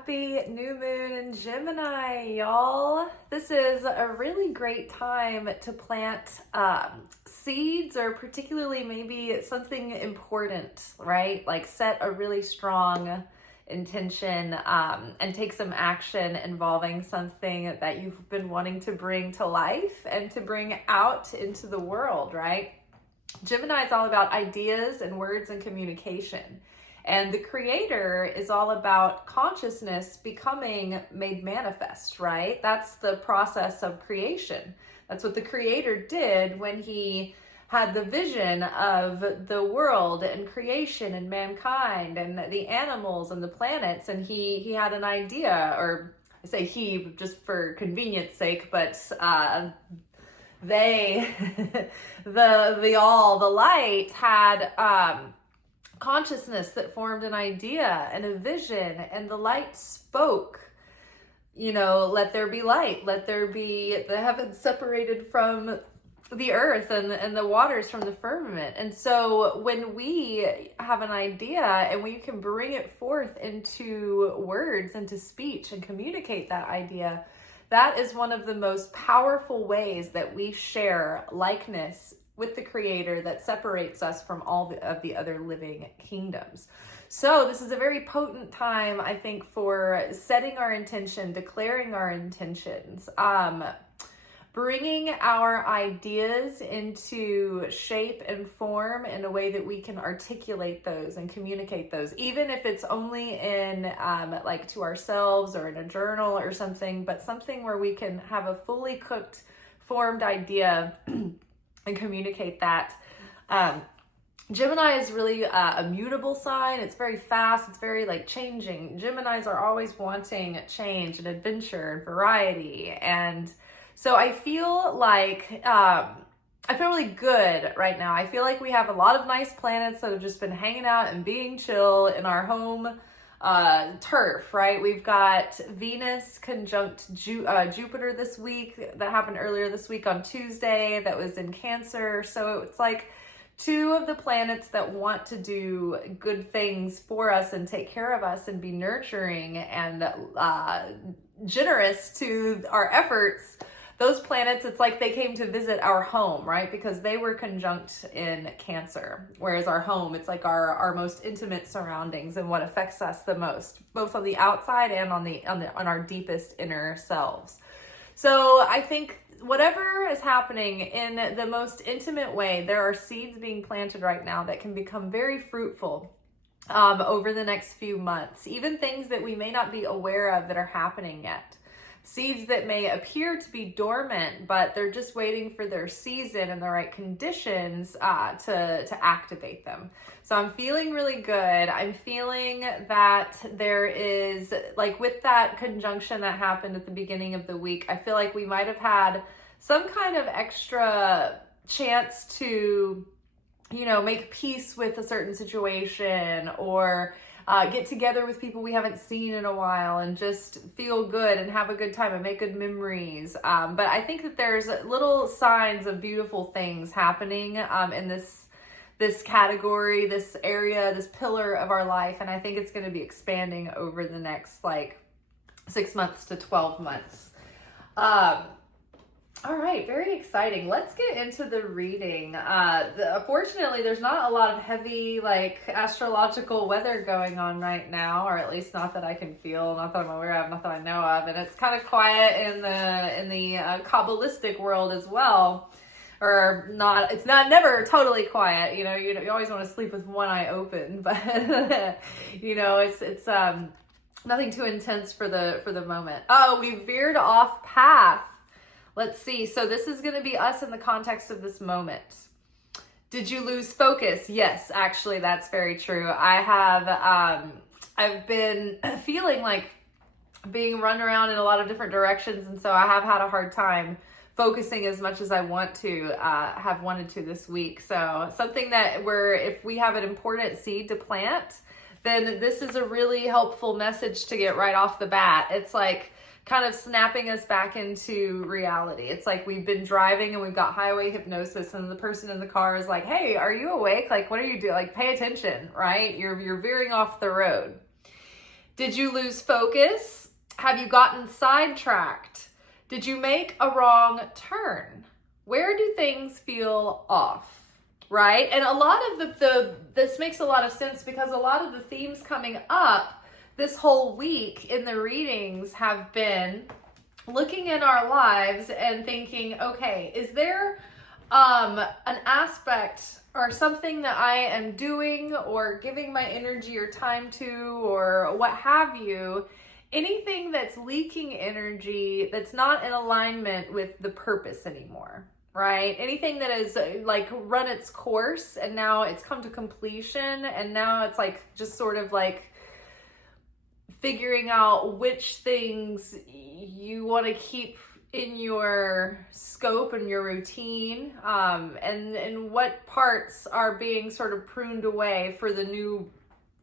Happy new moon in Gemini, y'all. This is a really great time to plant seeds, or particularly maybe something important, right? Like set a really strong intention and take some action involving something that you've been wanting to bring to life and to bring out into the world, right? Gemini is all about ideas and words and communication. And the creator is all about consciousness becoming made manifest, right? That's the process of creation. That's what the creator did when he had the vision of the world and creation and mankind and the animals and the planets. And he had an idea, or I say he just for convenience sake, but they, the light had consciousness that formed an idea and a vision, and the light spoke, let there be light, let there be the heavens separated from the earth and the waters from the firmament. And so when we have an idea and we can bring it forth into words, into speech, and communicate that idea, that is one of the most powerful ways that we share likeness with the creator that separates us from all of the other living kingdoms. So this is a very potent time, I think, for setting our intention, declaring our intentions, bringing our ideas into shape and form in a way that we can articulate those and communicate those, even if it's only in like to ourselves or in a journal or something, but something where we can have a fully cooked, formed idea and communicate that. Gemini is really a mutable sign. It's very fast. It's very changing. Geminis are always wanting change and adventure and variety. And so I feel really good right now. I feel like we have a lot of nice planets that have just been hanging out and being chill in our home turf, right? We've got Venus conjunct Jupiter this week. That happened earlier this week on Tuesday. That was in Cancer. So it's like two of the planets that want to do good things for us and take care of us and be nurturing and generous to our efforts. Those planets, it's like they came to visit our home, right? Because they were conjunct in Cancer. Whereas our home, it's like our most intimate surroundings and what affects us the most, both on the outside and on our deepest inner selves. So I think whatever is happening in the most intimate way, there are seeds being planted right now that can become very fruitful over the next few months. Even things that we may not be aware of that are happening yet. Seeds that may appear to be dormant, but they're just waiting for their season and the right conditions to activate them. So I'm feeling really good. I'm feeling that there is, with that conjunction that happened at the beginning of the week, I feel like we might have had some kind of extra chance to, make peace with a certain situation, or get together with people we haven't seen in a while and just feel good and have a good time and make good memories. But I think that there's little signs of beautiful things happening in this category, this area, this pillar of our life. And I think it's going to be expanding over the next 6 months to 12 months. All right, very exciting. Let's get into the reading. Fortunately, there's not a lot of heavy, astrological weather going on right now, or at least not that I can feel, not that I'm aware of, not that I know of. And it's kind of quiet in the Kabbalistic world as well, or not. It's never totally quiet. You always want to sleep with one eye open, but it's nothing too intense for the moment. Oh, we veered off path. Let's see. So this is going to be us in the context of this moment. Did you lose focus? Yes, actually, that's very true. I have, I've been feeling like being run around in a lot of different directions. And so I have had a hard time focusing as much as I have wanted to this week. So something if we have an important seed to plant, then this is a really helpful message to get right off the bat. It's kind of snapping us back into reality. It's like we've been driving and we've got highway hypnosis, and the person in the car is like, hey, are you awake? What are you doing? Pay attention, right? You're veering off the road. Did you lose focus? Have you gotten sidetracked? Did you make a wrong turn? Where do things feel off? Right? And a lot of this makes a lot of sense because a lot of the themes coming up this whole week in the readings have been looking in our lives and thinking, okay, is there an aspect or something that I am doing or giving my energy or time to or what have you, anything that's leaking energy that's not in alignment with the purpose anymore, right? Anything that is like run its course and now it's come to completion and now it's like just sort of like figuring out which things you want to keep in your scope and your routine, and what parts are being sort of pruned away for the new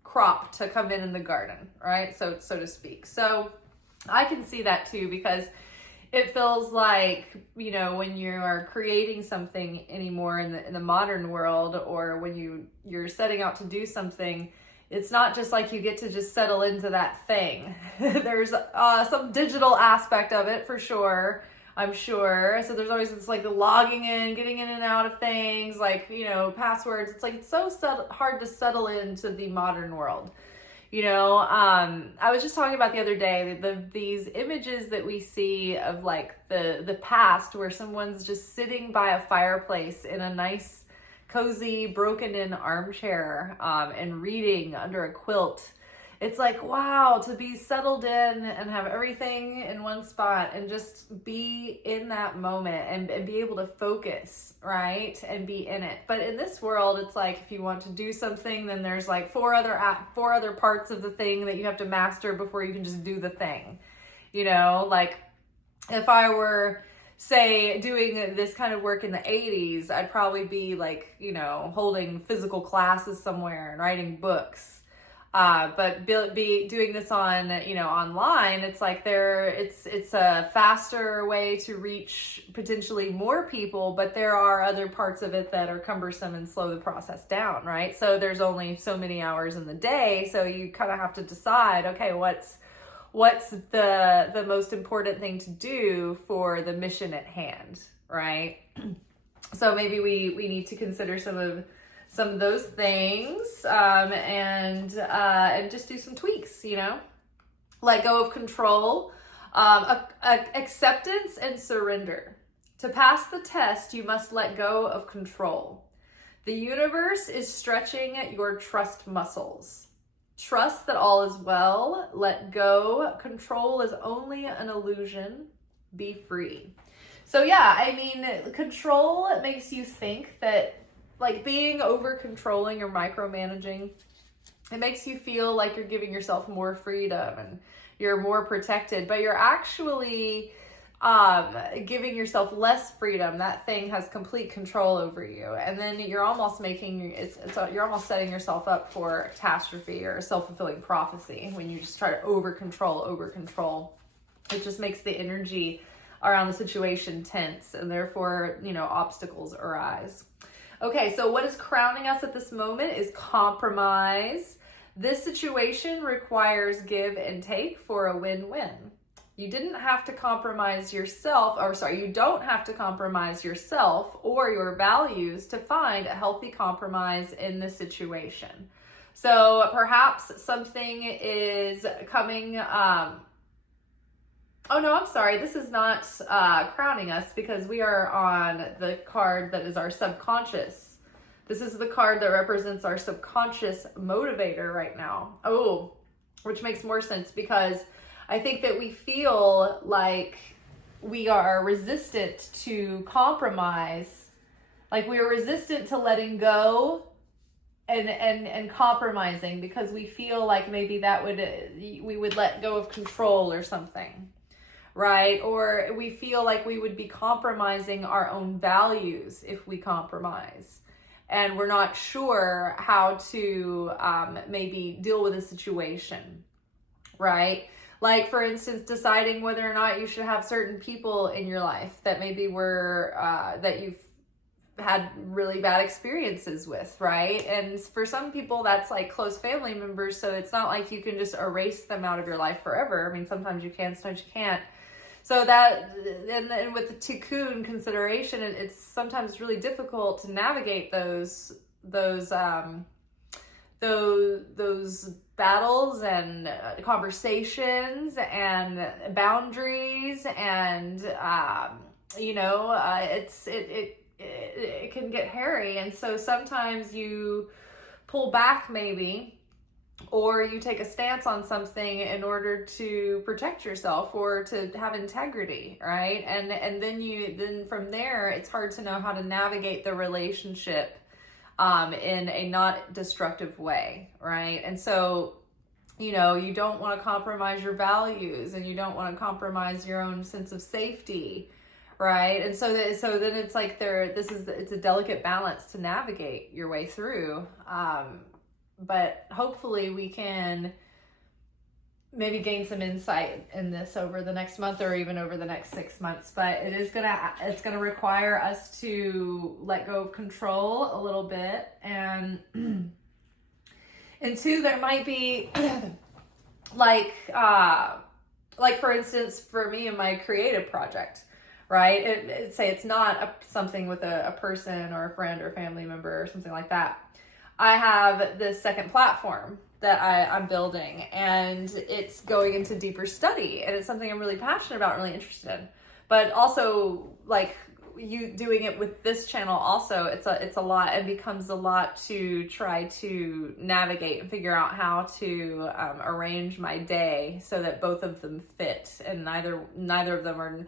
crop to come in the garden, right? So to speak. So I can see that too, because it feels like, you know, when you are creating something anymore in the modern world, or when you're setting out to do something, it's not just like you get to just settle into that thing. There's some digital aspect of it for sure, I'm sure. So there's always this like the logging in, getting in and out of things, like, you know, passwords. It's like, it's so hard to settle into the modern world. You know, I was just talking about the other day, these images that we see of like the past where someone's just sitting by a fireplace in a nice cozy broken in armchair and reading under a quilt. It's like, wow, to be settled in and have everything in one spot and just be in that moment and be able to focus, right? And be in it. But in this world, it's like if you want to do something, then there's like four other parts of the thing that you have to master before you can just do the thing. You know, like if I were, say, doing this kind of work in the 80s, I'd probably be like, you know, holding physical classes somewhere and writing books. But be doing this on, you know, online, it's like it's a faster way to reach potentially more people, but there are other parts of it that are cumbersome and slow the process down, right? So there's only so many hours in the day, so you kind of have to decide, okay, what's the most important thing to do for the mission at hand, right? So maybe we need to consider some of those things, and just do some tweaks, you know, let go of control, acceptance and surrender. To pass the test, you must let go of control. The universe is stretching your trust muscles. Trust that all is well. Let go. Control is only an illusion. Be free. So yeah, I mean, control makes you think that, like, being over controlling or micromanaging, it makes you feel like you're giving yourself more freedom and you're more protected, but you're actually giving yourself less freedom. That thing has complete control over you, and then you're almost you're almost setting yourself up for catastrophe or a self-fulfilling prophecy when you just try to over control. It just makes the energy around the situation tense, and therefore, you know, obstacles arise. Okay, so what is crowning us at this moment is compromise. This situation requires give and take for a win-win. You don't have to compromise yourself or your values to find a healthy compromise in this situation. So perhaps something is coming, oh no, I'm sorry. This is not crowning us because we are on the card that is our subconscious. This is the card that represents our subconscious motivator right now. Oh, which makes more sense because I think that we feel like we are resistant to compromise. Like we are resistant to letting go and compromising because we feel like maybe we would let go of control or something. Right? Or we feel like we would be compromising our own values if we compromise. And we're not sure how to maybe deal with a situation, right? Like, for instance, deciding whether or not you should have certain people in your life that maybe that you had really bad experiences with, right? And for some people that's like close family members, so it's not like you can just erase them out of your life forever. I mean, sometimes you can, sometimes you can't. So that, and then with the tikkun consideration, it's sometimes really difficult to navigate those battles and conversations and boundaries, and it can get hairy. And so sometimes you pull back maybe, or you take a stance on something in order to protect yourself or to have integrity, right? And then from there, it's hard to know how to navigate the relationship in a not destructive way, right? And so, you don't want to compromise your values, and you don't want to compromise your own sense of safety, right? And so then it's like it's a delicate balance to navigate your way through. But hopefully we can maybe gain some insight in this over the next month, or even over the next 6 months. But it's gonna require us to let go of control a little bit, and two, there might be like for instance, for me in my creative project, right? Say it's not something with a person or a friend or family member or something like that. I have this second platform that I'm building, and it's going into deeper study, and it's something I'm really passionate about, really interested in. But also, like, you doing it with this channel also, it's a lot, and becomes a lot to try to navigate and figure out how to arrange my day so that both of them fit, and neither of them are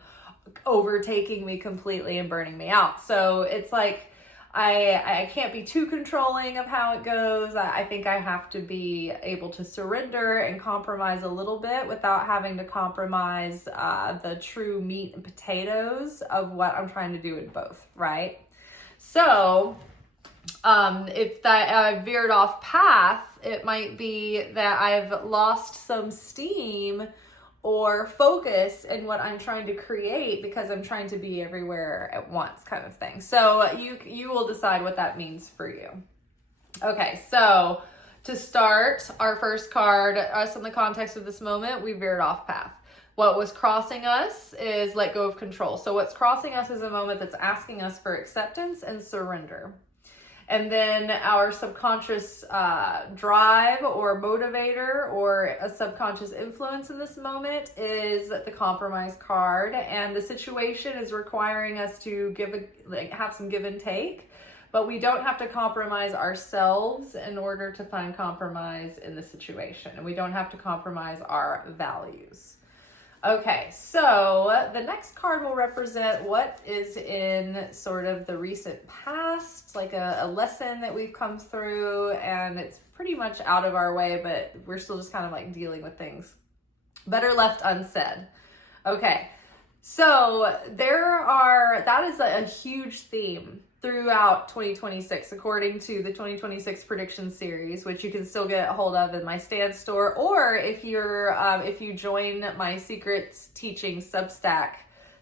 overtaking me completely and burning me out. So it's like, I can't be too controlling of how it goes. I think I have to be able to surrender and compromise a little bit without having to compromise the true meat and potatoes of what I'm trying to do in both, right? So if I veered off path, it might be that I've lost some steam or focus in what I'm trying to create, because I'm trying to be everywhere at once, kind of thing. So you will decide what that means for you. Okay, so to start, our first card, us in the context of this moment, we veered off path. What was crossing us is let go of control. So what's crossing us is a moment that's asking us for acceptance and surrender. And then our subconscious drive or motivator, or a subconscious influence in this moment, is the compromise card. And the situation is requiring us to have some give and take, but we don't have to compromise ourselves in order to find compromise in the situation. And we don't have to compromise our values. Okay, so the next card will represent what is in sort of the recent past, like a lesson that we've come through, and it's pretty much out of our way, but we're still just kind of like dealing with things. Better left unsaid. Okay, so that is a huge theme throughout 2026, according to the 2026 prediction series, which you can still get a hold of in my Stand store, or if you join my Secrets Teaching Substack,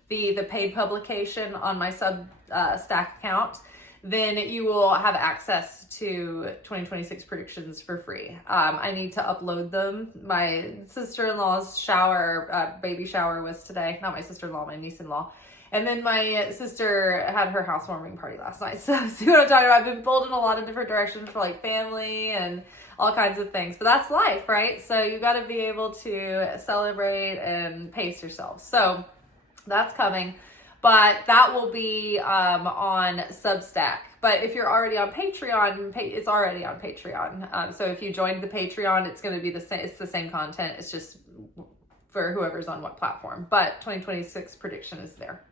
the paid publication on my Substack account, then you will have access to 2026 predictions for free. I need to upload them. My sister-in-law's baby shower was today. Not my sister-in-law, my niece-in-law. And then my sister had her housewarming party last night. So see what I'm talking about? I've been pulled in a lot of different directions for like family and all kinds of things. But that's life, right? So you got to be able to celebrate and pace yourself. So that's coming. But that will be on Substack. But if you're already on Patreon, it's already on Patreon. So if you joined the Patreon, it's going to be the same. It's the same content. It's just for whoever's on what platform. But 2026 prediction is there.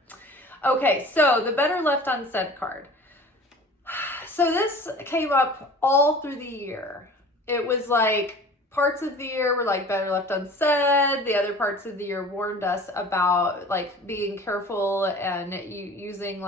Okay, so the better left unsaid card. So this came up all through the year. It was like parts of the year were like better left unsaid. The other parts of the year warned us about like being careful and using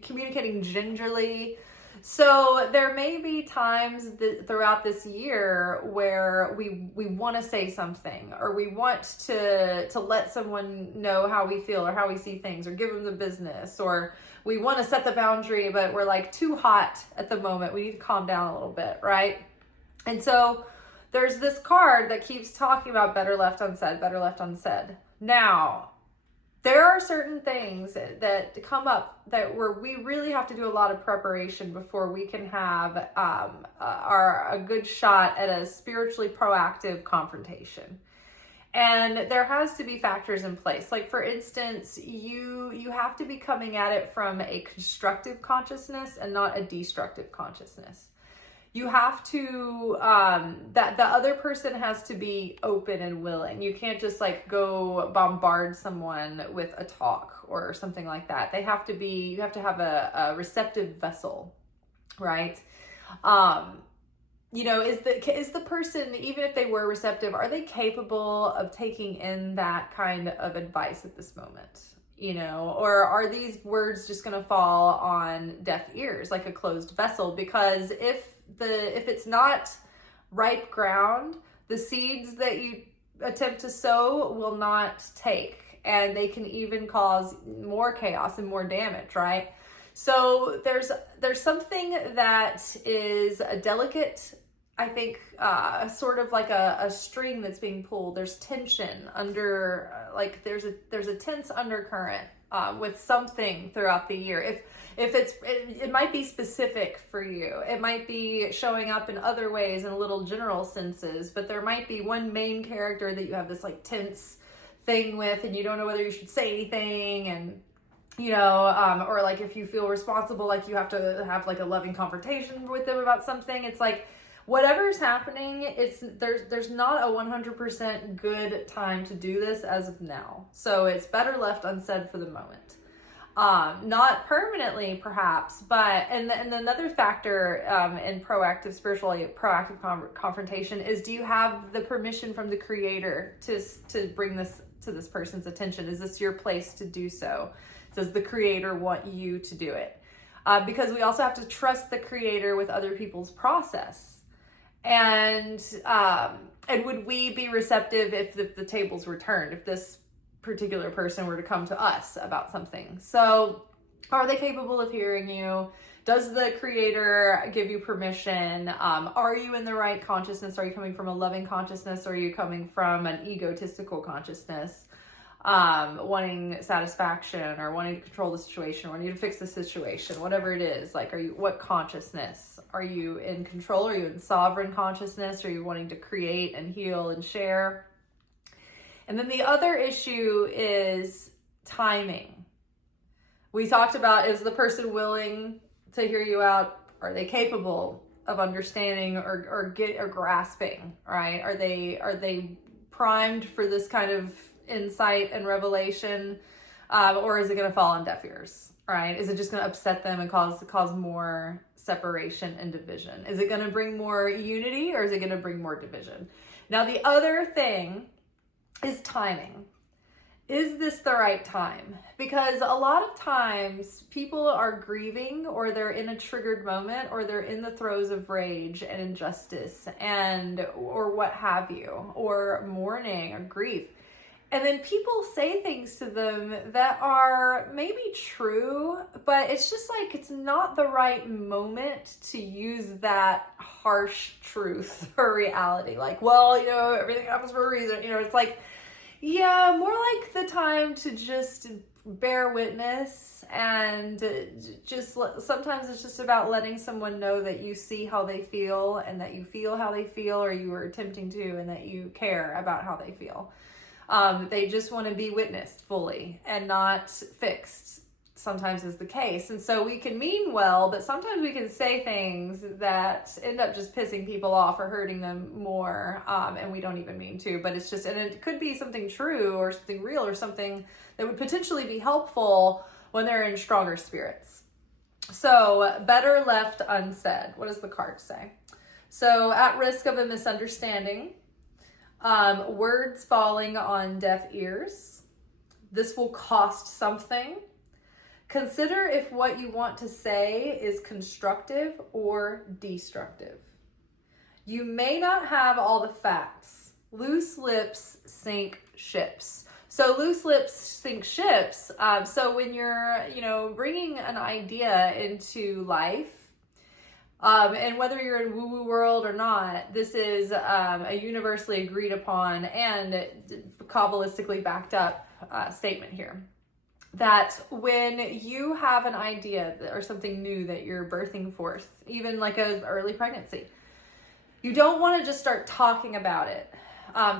communicating gingerly. So there may be times throughout this year where we want to say something, or we want to let someone know how we feel or how we see things, or give them the business, or we want to set the boundary, but we're like too hot at the moment. We need to calm down a little bit, right? And so there's this card that keeps talking about better left unsaid, better left unsaid. Now, there are certain things that come up that where we really have to do a lot of preparation before we can have a good shot at a spiritually proactive confrontation. And there has to be factors in place. Like, for instance, you have to be coming at it from a constructive consciousness and not a destructive consciousness. You have to, that the other person has to be open and willing. You can't just like go bombard someone with a talk or something like that. They have to be, you have to have a receptive vessel, right? You know, is the person, even if they were receptive, are they capable of taking in that kind of advice at this moment? You know, or are these words just going to fall on deaf ears like a closed vessel? Because if it's not ripe ground, the seeds that you attempt to sow will not take, and they can even cause more chaos and more damage, right? So there's something that is a delicate, I think, sort of like a string that's being pulled. There's tension under, like there's a tense undercurrent with something throughout the year. If it might be specific for you. It might be showing up in other ways in little general senses, but there might be one main character that you have this like tense thing with, and you don't know whether you should say anything, and you know, or like if you feel responsible, like you have to have like a loving confrontation with them about something. It's like, whatever's happening, there's not a 100% good time to do this as of now. So it's better left unsaid for the moment. Not permanently, perhaps, but, and another factor in proactive confrontation is, do you have the permission from the creator to bring this to this person's attention? Is this your place to do so? Does the creator want you to do it? Because we also have to trust the creator with other people's process. And would we be receptive if the tables were turned, if this particular person were to come to us about something? So are they capable of hearing you? Does the creator give you permission? Are you in the right consciousness? Are you coming from a loving consciousness? Or are you coming from an egotistical consciousness? Wanting satisfaction, or wanting to control the situation, or wanting to fix the situation, whatever it is. Like, what consciousness? Are you in control? Are you in sovereign consciousness? Are you wanting to create and heal and share? And then the other issue is timing. We talked about, is the person willing to hear you out? Are they capable of understanding or grasping, right? Are they primed for this kind of insight and revelation, or is it going to fall on deaf ears, right? Is it just going to upset them and cause more separation and division? Is it going to bring more unity, or is it going to bring more division? Now, the other thing is timing. Is this the right time? Because a lot of times people are grieving, or they're in a triggered moment, or they're in the throes of rage and injustice, or what have you, or mourning or grief. And then people say things to them that are maybe true, but it's just like, it's not the right moment to use that harsh truth or reality. Like, well, you know, everything happens for a reason. You know, it's like, yeah, more like the time to just bear witness, and just sometimes it's just about letting someone know that you see how they feel, and that you feel how they feel, or you are attempting to, and that you care about how they feel. They just want to be witnessed fully and not fixed, sometimes is the case. And so we can mean well, but sometimes we can say things that end up just pissing people off or hurting them more, and we don't even mean to. But it's just, and it could be something true or something real or something that would potentially be helpful when they're in stronger spirits. So better left unsaid. What does the card say? So at risk of a misunderstanding, words falling on deaf ears. This will cost something. Consider if what you want to say is constructive or destructive. You may not have all the facts. Loose lips sink ships. So loose lips sink ships. So when you're, bringing an idea into life, and whether you're in woo-woo world or not, this is a universally agreed upon and Kabbalistically backed up statement here. That when you have an idea or something new that you're birthing forth, even like an early pregnancy, you don't want to just start talking about it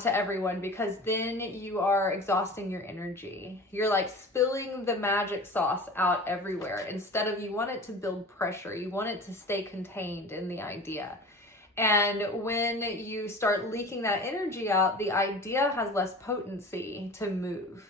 to everyone, because then you are exhausting your energy. You're like spilling the magic sauce out everywhere. Instead of, you want it to build pressure. You want it to stay contained in the idea. And when you start leaking that energy out, the idea has less potency to move.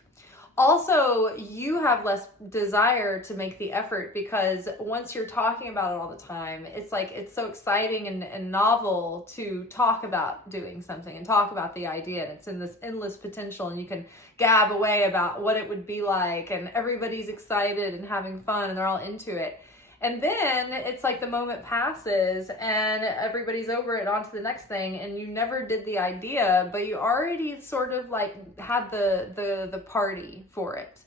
Also, you have less desire to make the effort, because once you're talking about it all the time, it's like, it's so exciting and novel to talk about doing something and talk about the idea. And it's in this endless potential, and you can gab away about what it would be like, and everybody's excited and having fun and they're all into it. And then it's like the moment passes and everybody's over it, on to the next thing, and you never did the idea, but you already sort of like had the party for it.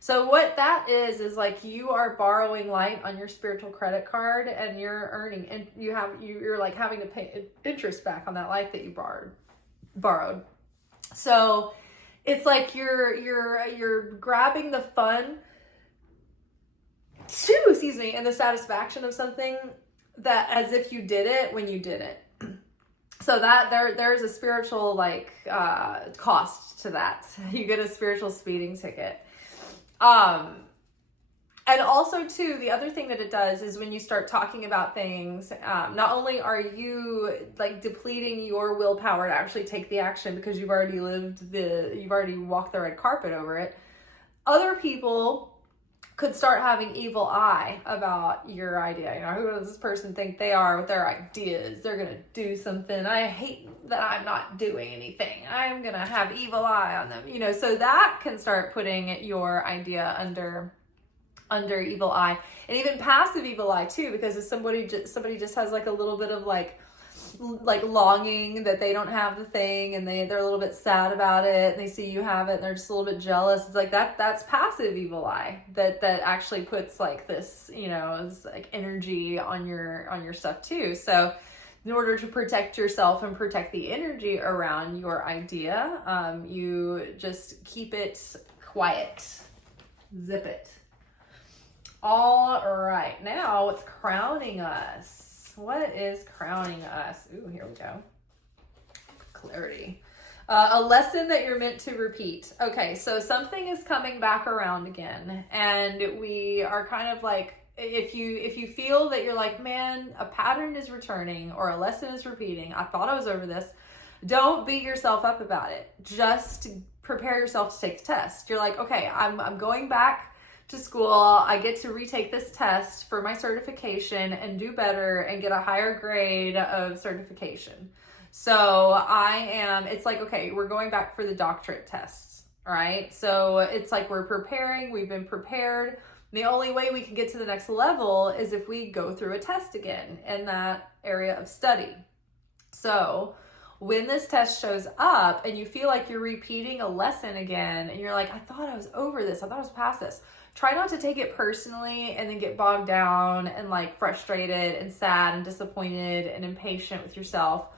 So what that is like, you are borrowing light on your spiritual credit card, and you're earning, and you're like having to pay interest back on that light that you borrowed. So it's like you're grabbing the fun, and the satisfaction of something, that as if you did it when you did it. So that there's a spiritual cost to that. You get a spiritual speeding ticket. And also too, the other thing that it does is when you start talking about things, not only are you like depleting your willpower to actually take the action, because you've already walked the red carpet over it, other people could start having evil eye about your idea. Who does this person think they are with their ideas? They're going to do something. I hate that I'm not doing anything. I'm going to have evil eye on them. So that can start putting your idea under evil eye, and even passive evil eye too, because if somebody just has like a little bit of like longing that they don't have the thing, and they're a little bit sad about it, and they see you have it and they're just a little bit jealous. It's like that's passive evil eye that actually puts like this, it's like energy on your stuff too. So in order to protect yourself and protect the energy around your idea, you just keep it quiet, zip it. All right, now what's crowning us? What is crowning us? Ooh, here we go. Clarity. A lesson that you're meant to repeat. Okay, so something is coming back around again, and we are kind of like, if you feel that you're like, man, a pattern is returning or a lesson is repeating, I thought I was over this, don't beat yourself up about it. Just prepare yourself to take the test. You're like, okay, I'm going back to school. I get to retake this test for my certification and do better and get a higher grade of certification. So it's like, okay, we're going back for the doctorate tests. All right. So it's like we've been prepared. The only way we can get to the next level is if we go through a test again in that area of study. So when this test shows up and you feel like you're repeating a lesson again, and you're like, I thought I was over this, I thought I was past this, try not to take it personally and then get bogged down and like frustrated and sad and disappointed and impatient with yourself.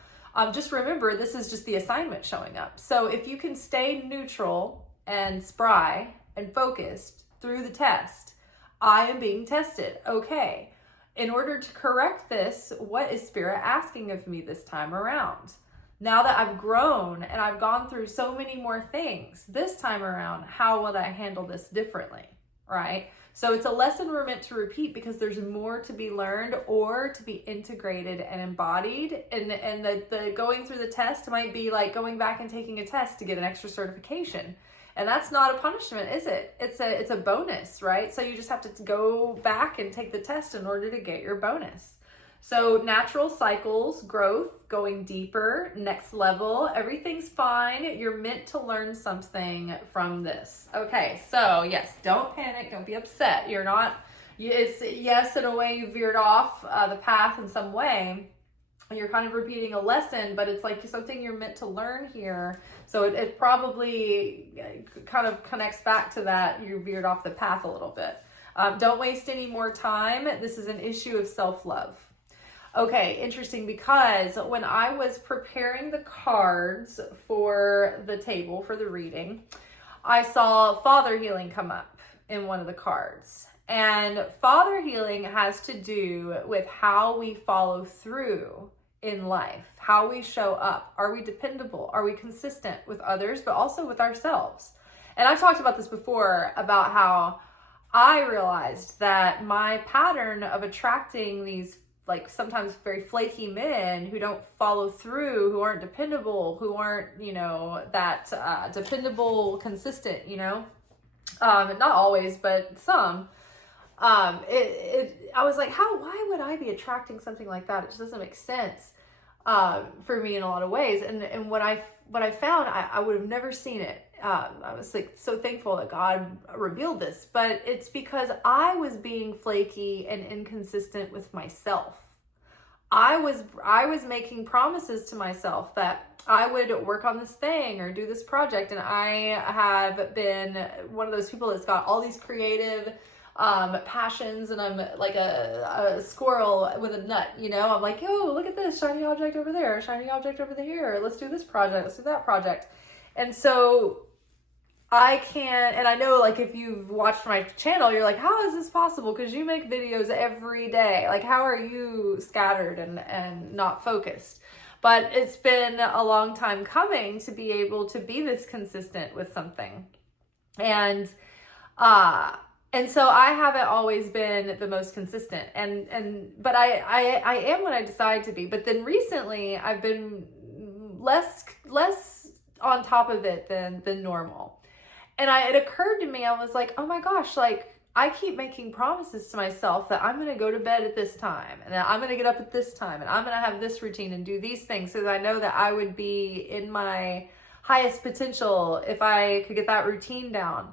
Just remember, this is just the assignment showing up. So if you can stay neutral and spry and focused through the test, I am being tested. Okay. In order to correct this, what is Spirit asking of me this time around? Now that I've grown and I've gone through so many more things this time around, how would I handle this differently? Right? So it's a lesson we're meant to repeat, because there's more to be learned or to be integrated and embodied. And the going through the test might be like going back and taking a test to get an extra certification. And that's not a punishment, is it? It's a bonus, right? So you just have to go back and take the test in order to get your bonus. So natural cycles, growth, going deeper, next level, everything's fine. You're meant to learn something from this. Okay, so yes, don't panic, don't be upset. It's, yes, in a way you veered off the path in some way, you're kind of repeating a lesson, but it's like something you're meant to learn here. So it probably kind of connects back to that. You veered off the path a little bit. Don't waste any more time. This is an issue of self-love. Okay, interesting, because when I was preparing the cards for the table, for the reading, I saw father healing come up in one of the cards. And father healing has to do with how we follow through in life, how we show up. Are we dependable? Are we consistent with others, but also with ourselves? And I've talked about this before, about how I realized that my pattern of attracting these like sometimes very flaky men who don't follow through, who aren't dependable, who aren't, that dependable, consistent, not always, but some. I was like, why would I be attracting something like that? It just doesn't make sense for me in a lot of ways. And what I found, I would have never seen it. I was like so thankful that God revealed this, but it's because I was being flaky and inconsistent with myself. I was making promises to myself that I would work on this thing or do this project. And I have been one of those people that's got all these creative passions, and I'm like a squirrel with a nut, I'm like, yo, look at this shiny object over there, shiny object over here. Let's do this project. Let's do that project. And so and I know, like, if you've watched my channel, you're like, how is this possible? Because you make videos every day. Like, how are you scattered and not focused? But it's been a long time coming to be able to be this consistent with something. And so I haven't always been the most consistent, but I am when I decide to be. But then recently I've been less on top of it than normal. And it occurred to me, I was like, oh my gosh, like, I keep making promises to myself that I'm going to go to bed at this time, and that I'm going to get up at this time, and I'm going to have this routine and do these things, so that I know that I would be in my highest potential if I could get that routine down.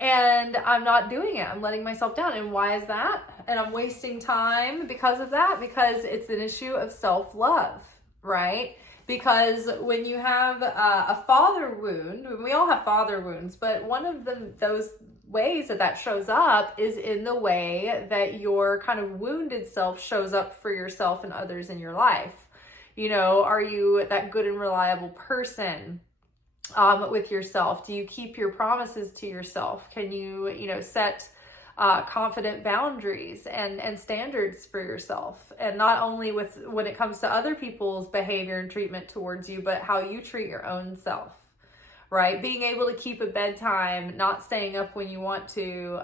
And I'm not doing it. I'm letting myself down. And why is that? And I'm wasting time because of that, because it's an issue of self-love, right? Because when you have a father wound, we all have father wounds, but one of those ways that shows up is in the way that your kind of wounded self shows up for yourself and others in your life. Are you that good and reliable person with yourself? Do you keep your promises to yourself? Can you, set confident boundaries and standards for yourself? And not only when it comes to other people's behavior and treatment towards you, but how you treat your own self, right? Being able to keep a bedtime, not staying up when you want to,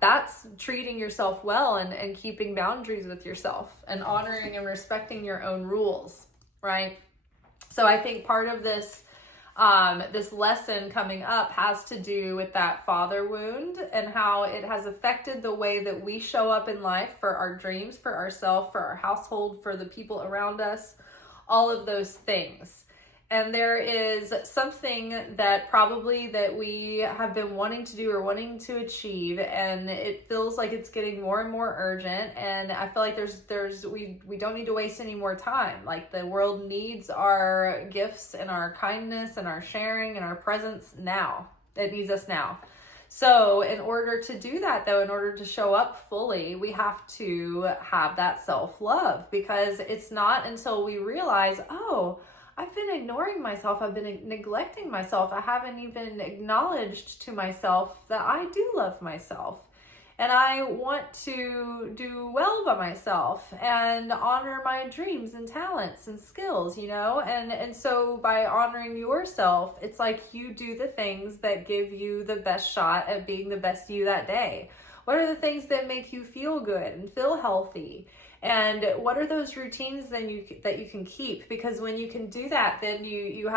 that's treating yourself well and keeping boundaries with yourself and honoring and respecting your own rules, right? So I think part of this lesson coming up has to do with that father wound and how it has affected the way that we show up in life for our dreams, for ourselves, for our household, for the people around us, all of those things. And there is something that we have been wanting to do or wanting to achieve, and it feels like it's getting more and more urgent. And I feel like we don't need to waste any more time. Like, the world needs our gifts and our kindness and our sharing and our presence now. It needs us now. So in order to do that, though, in order to show up fully, we have to have that self-love, because it's not until we realize, oh, I've been ignoring myself. I've been neglecting myself. I haven't even acknowledged to myself that I do love myself. And I want to do well by myself and honor my dreams and talents and skills, And so by honoring yourself, it's like you do the things that give you the best shot at being the best you that day. What are the things that make you feel good and feel healthy? And what are those routines that you can keep? Because when you can do that, then you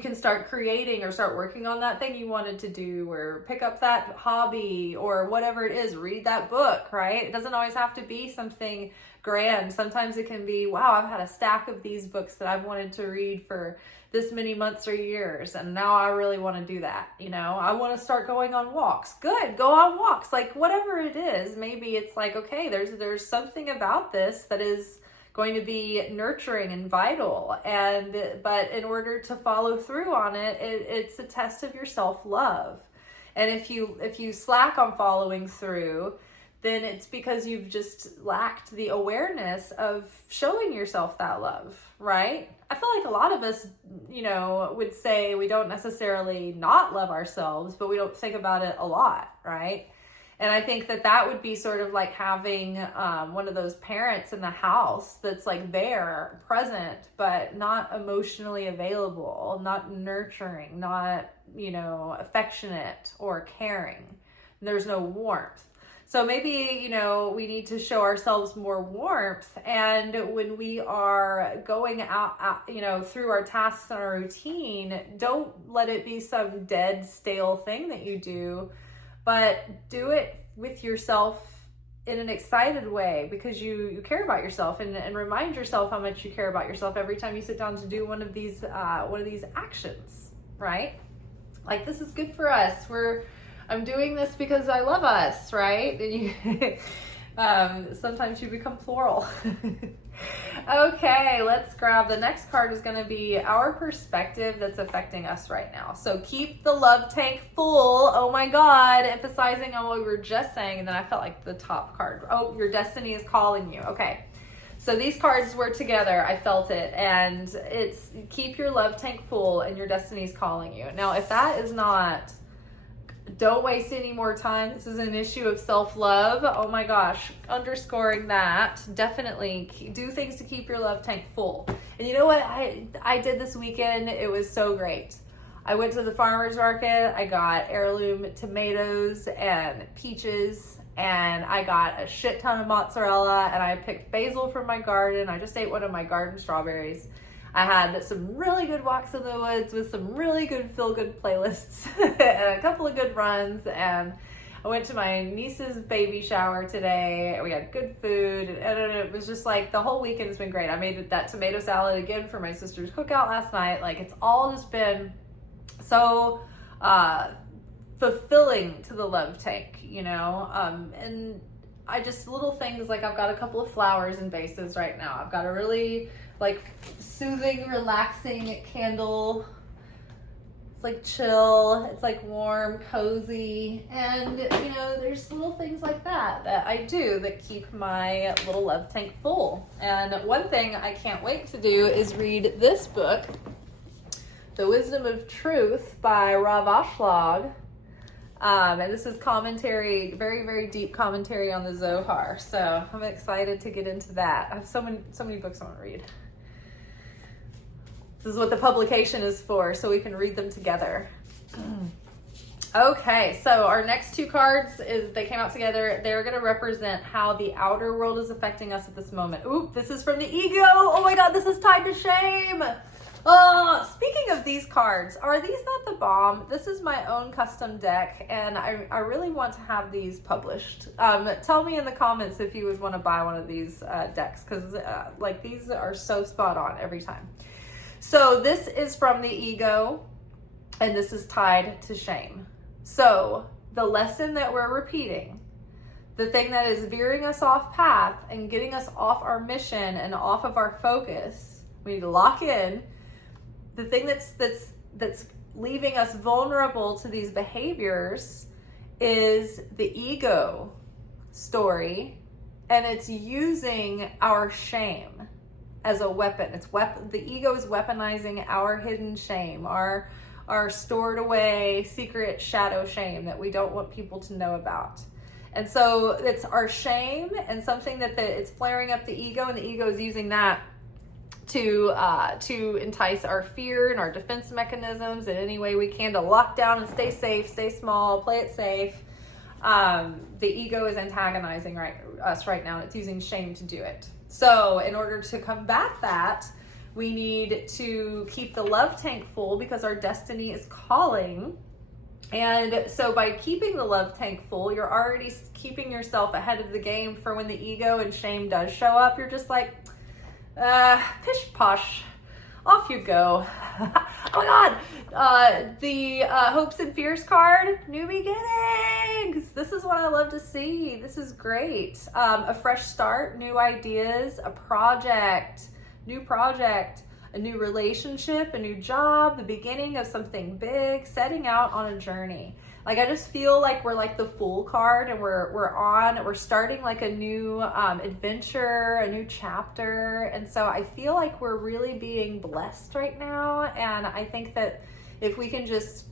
can start creating or start working on that thing you wanted to do, or pick up that hobby or whatever it is, read that book, right? It doesn't always have to be something grand. Sometimes it can be, wow, I've had a stack of these books that I've wanted to read for this many months or years, and now I really want to do that. I want to start going on walks. Good, go on walks. Like, whatever it is, maybe it's like, okay, there's something about this that is going to be nurturing and vital. But in order to follow through on it, it's a test of your self-love. And if you slack on following through, then it's because you've just lacked the awareness of showing yourself that love, right? I feel like a lot of us, would say we don't necessarily not love ourselves, but we don't think about it a lot, right? And I think that would be sort of like having one of those parents in the house that's like there, present, but not emotionally available, not nurturing, not, affectionate or caring. There's no warmth. So maybe, we need to show ourselves more warmth. And when we are going out, through our tasks and our routine, don't let it be some dead, stale thing that you do, but do it with yourself in an excited way, because you care about yourself, and remind yourself how much you care about yourself every time you sit down to do one of these actions, right? Like, this is good for us. I'm doing this because I love us, right? And sometimes you become plural. Okay, let's grab the next card. Is going to be our perspective that's affecting us right now. So keep the love tank full. Oh my God, emphasizing on what we were just saying. And then I felt like the top card. Oh, your destiny is calling you. Okay. So these cards were together. I felt it. And it's keep your love tank full and your destiny is calling you. Now, if that is not, don't waste any more time. This is an issue of self-love. Oh my gosh. Underscoring that. Definitely do things to keep your love tank full. And you know what I did this weekend? It was so great. I went to the farmer's market. I got heirloom tomatoes and peaches, and I got a shit ton of mozzarella, and I picked basil from my garden. I just ate one of my garden strawberries. I had some really good walks in the woods with some really good feel-good playlists and a couple of good runs. And I went to my niece's baby shower today. We had good food. And it was just like the whole weekend has been great. I made that tomato salad again for my sister's cookout last night. Like, it's all just been so fulfilling to the love tank, and I just little things like I've got a couple of flowers in vases right now. I've got a really like soothing, relaxing candle. It's like chill. It's like warm, cozy. And, there's little things like that I do that keep my little love tank full. And one thing I can't wait to do is read this book, The Wisdom of Truth by Rav Ashlag. And this is commentary, very, very deep commentary on the Zohar. So I'm excited to get into that. I have so many books I want to read. This is what the publication is for, so we can read them together. Okay, so our next two cards they came out together. They're going to represent how the outer world is affecting us at this moment. Ooh, this is from the ego. Oh my God, this is tied to shame. Speaking of these cards, are these not the bomb? This is my own custom deck, and I really want to have these published. Tell me in the comments if you would want to buy one of these decks, because these are so spot on every time. So this is from the ego, and this is tied to shame. So the lesson that we're repeating, the thing that is veering us off path and getting us off our mission and off of our focus, we need to lock in. The thing that's leaving us vulnerable to these behaviors is the ego story, and it's using our shame as a weapon. The ego is weaponizing our hidden shame, our stored away secret shadow shame that we don't want people to know about. And so it's our shame and something that it's flaring up the ego, and the ego is using that to entice our fear and our defense mechanisms in any way we can to lock down and stay safe, stay small, play it safe. The ego is antagonizing us right now, and it's using shame to do it. So in order to combat that, we need to keep the love tank full because our destiny is calling. And so by keeping the love tank full, you're already keeping yourself ahead of the game for when the ego and shame does show up. You're just like, pish posh, off you go. Oh my God. The hopes and fears card, new beginnings. This is what I love to see. This is great. A fresh start, new ideas, a project, a new relationship, a new job, the beginning of something big, setting out on a journey. Like, I just feel like we're like the Fool card, and we're starting like a new adventure, a new chapter. And so I feel like we're really being blessed right now. And I think that if we can just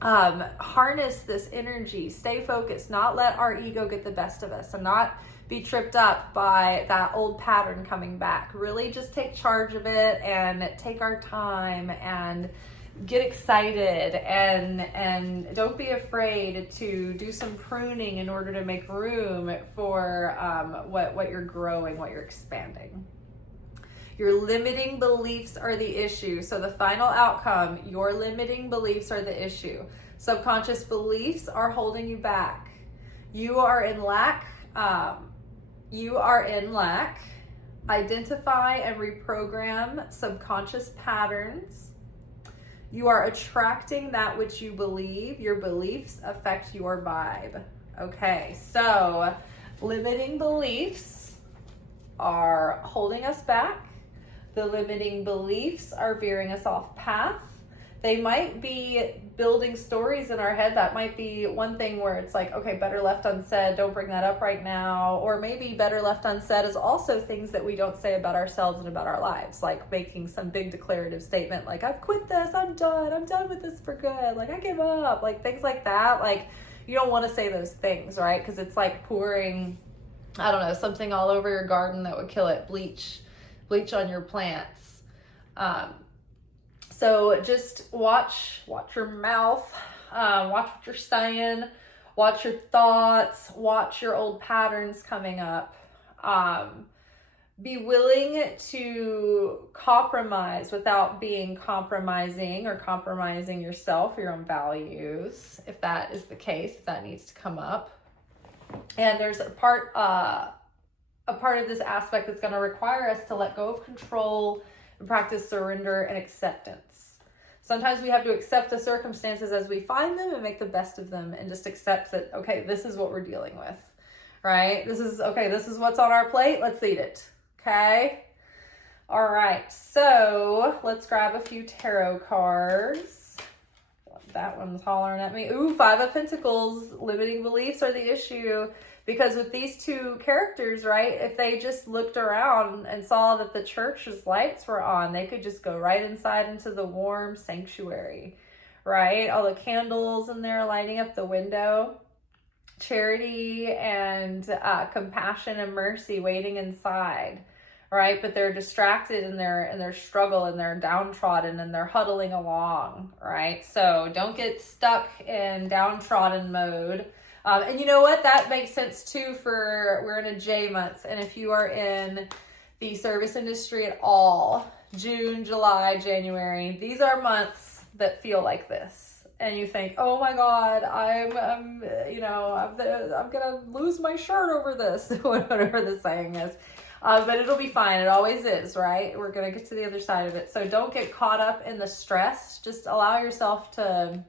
harness this energy, stay focused, not let our ego get the best of us, and not be tripped up by that old pattern coming back. Really just take charge of it and take our time and get excited, and don't be afraid to do some pruning in order to make room for what you're growing, what you're expanding. Your limiting beliefs are the issue. So the final outcome, your limiting beliefs are the issue. Subconscious beliefs are holding you back. You are in lack. Identify and reprogram subconscious patterns. You are attracting that which you believe. Your beliefs affect your vibe. Okay, so limiting beliefs are holding us back. The limiting beliefs are veering us off path. They might be building stories in our head. That might be one thing where it's like, okay, better left unsaid, don't bring that up right now. Or maybe better left unsaid is also things that we don't say about ourselves and about our lives, like making some big declarative statement like, I've quit this, I'm done with this for good, like I give up, like things like that. Like, you don't want to say those things, right? Because it's like pouring, I don't know, something all over your garden that would kill it, bleach on your plants. So just watch your mouth, watch what you're saying, watch your thoughts, watch your old patterns coming up. Be willing to compromise without being compromising or compromising yourself or your own values, if that is the case, if that needs to come up. And there's a part of this aspect that's going to require us to let go of control and practice surrender and acceptance. Sometimes we have to accept the circumstances as we find them and make the best of them, and just accept that, okay, this is what we're dealing with, right? This is what's on our plate. Let's eat it. Okay. All right. So let's grab a few tarot cards. That one's hollering at me. Ooh, Five of Pentacles. Limiting beliefs are the issue. Because with these two characters, right, if they just looked around and saw that the church's lights were on, they could just go right inside into the warm sanctuary, right? All the candles in there lighting up the window. Charity and compassion and mercy waiting inside, right? But they're distracted in their struggle, and they're downtrodden, and they're huddling along, right? So don't get stuck in downtrodden mode. And you know what? That makes sense too, we're in a J month. And if you are in the service industry at all, June, July, January, these are months that feel like this. And you think, oh my God, I'm gonna lose my shirt over this, whatever the saying is. But it'll be fine. It always is, right? We're gonna get to the other side of it. So don't get caught up in the stress. Just allow yourself to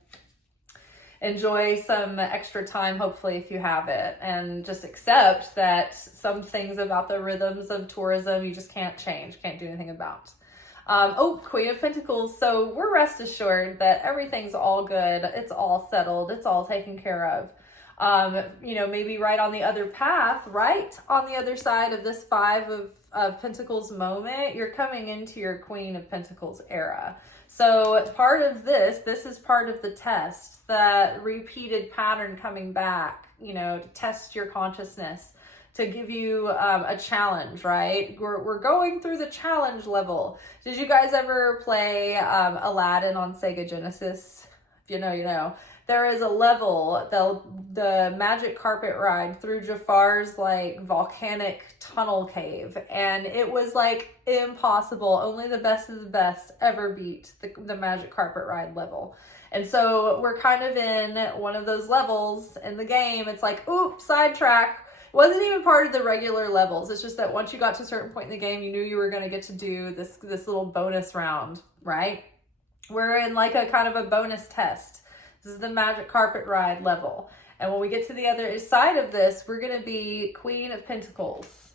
enjoy some extra time, hopefully, if you have it, and just accept that some things about the rhythms of tourism you just can't change, can't do anything about. Queen of Pentacles. So we're rest assured that everything's all good. It's all settled. It's all taken care of. Maybe right on the other path, right on the other side of this Five of Pentacles moment, you're coming into your Queen of Pentacles era. So part of this is part of the test, that repeated pattern coming back, to test your consciousness, to give you a challenge, right? We're going through the challenge level. Did you guys ever play Aladdin on Sega Genesis? If you know. There is a level, the magic carpet ride through Jafar's like volcanic tunnel cave, and it was like impossible. Only the best of the best ever beat the magic carpet ride level. And so we're kind of in one of those levels in the game. It's like, oops, sidetrack. Wasn't even part of the regular levels. It's just that once you got to a certain point in the game, you knew you were going to get to do this little bonus round, right? We're in like a kind of a bonus test. This is the magic carpet ride level. And when we get to the other side of this, we're going to be Queen of Pentacles.